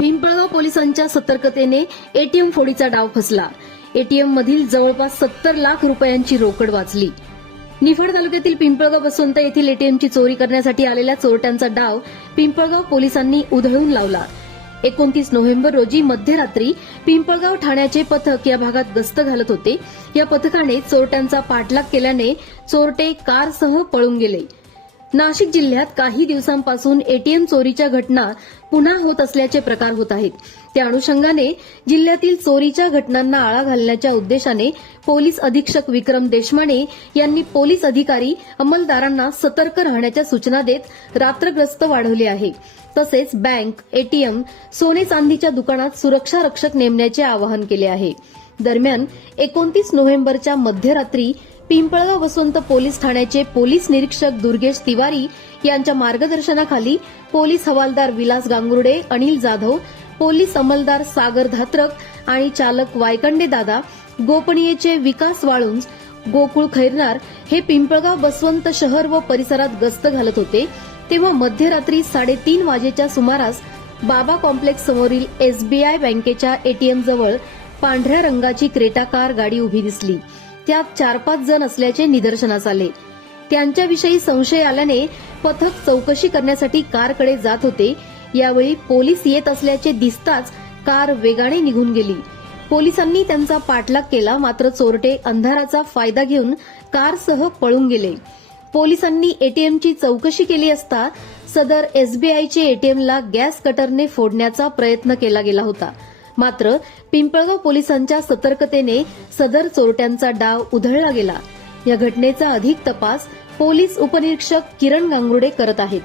पिंपळगाव पोलिसांच्या सतर्कतेने एटीएम फोडीचा डाव फसला. एटीएम मधील जवळपास सत्तर लाख रुपयांची रोकड वाचली. निफाड तालुक्यातील पिंपळगाव बसवंत येथील एटीएमची चोरी करण्यासाठी आलेल्या चोरट्यांचा डाव पिंपळगाव पोलिसांनी उधळून लावला. एकोणतीस नोव्हेंबर रोजी मध्यरात्री पिंपळगाव ठाण्याचे पथक या भागात गस्त घालत होते. या पथकाने चोरट्यांचा पाठलाग केल्याने चोरटे कारसह पळून गेले. नाशिक जिल्ह्यात काही दिवसांपासून एटीएम चोरीच्या घटना पुन्हा होत असल्याचे प्रकार होत आहेत. त्या अनुषंगाने जिल्ह्यातील चोरीच्या घटनांना आळा घालण्याच्या उद्देशाने पोलीस अधीक्षक विक्रम देशमाने यांनी पोलीस अधिकारी अंमलदारांना सतर्क राहण्याच्या सूचना देत रात्रग्रस्त वाढवले आहे. तसेच बँक एटीएम सोने चांदीच्या दुकानात सुरक्षा रक्षक नेमण्याचे आवाहन केले आहे. दरम्यान एकोणतीस नोव्हेंबरच्या मध्यरात्री पिंपळगाव वसंत पोलीस ठाण्याचे पोलीस निरीक्षक दुर्गेश तिवारी यांच्या मार्गदर्शनाखाली पोलीस हवालदार विलास गांगुर्डे अनिल जाधव पोलीस अंमलदार सागर धात्रक आणि चालक वायकंडे दादा गोपनीयचे विकास वाळुंज गोकुळ खैरनार हे पिंपळगाव बसवंत शहर व परिसरात गस्त घालत होते. तेव्हा मध्यरात्री साडेतीन वाजेच्या सुमारास बाबा कॉम्प्लेक्स समोरील एसबीआय बँकेच्या एटीएम जवळ पांढऱ्या रंगाची क्रेटा कार गाडी उभी दिसली. त्यात चार पाच जण असल्याचे निदर्शनास आले. त्यांच्याविषयी संशय आल्याने पथक चौकशी करण्यासाठी कारकडे जात होते. यावेळी पोलीस येत असल्याचे दिसताच कार वेगाने निघून गेली. पोलिसांनी त्यांचा पाठलाग केला मात्र चोरटे अंधाराचा फायदा घेऊन कारसह पळून गेले. पोलिसांनी एटीएमची चौकशी केली असता सदर एसबीआयचे एटीएमला गॅस कटरने फोडण्याचा प्रयत्न केला गेला होता. मात्र पिंपळगाव पोलिसांच्या सतर्कतेने सदर चोरट्यांचा डाव उधळला गेला. या घटनेचा अधिक तपास पोलीस उपनिरीक्षक किरण गांगुर्डे करत आहेत.